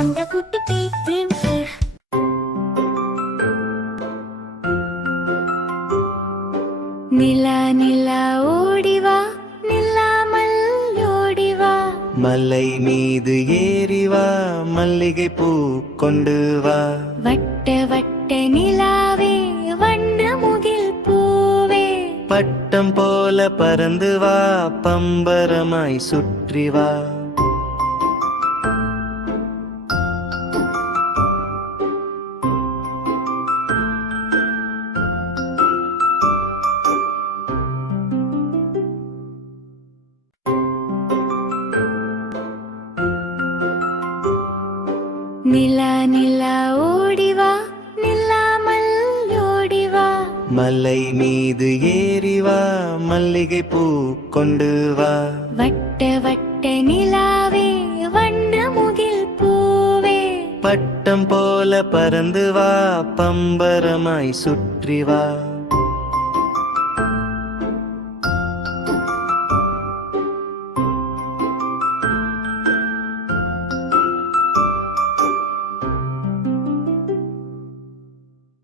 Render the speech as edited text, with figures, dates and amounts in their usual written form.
அந்த குட்டி பேச்சு. நிலா நிலா ஓடிவா, நில்லாமல் ஓடிவா. மலை மீது ஏறிவா, மல்லிகை பூ கொண்டு வா. வட்ட வட்ட நிலாவே, வண்ண முகில் பூவே. பட்டம் போல பறந்து வா, பம்பரமாய் சுற்றி வா. நிலா நிலா ஓடிவா, நில்லாமல் ஓடிவா. மலை மீது ஏறிவா, மல்லிகை பூ கொண்டு வா. வட்ட வட்ட நிலாவே, வண்ண முகில் பூவே. பட்டம் போல பறந்து வா, பம்பரமாய் சுற்றி வா.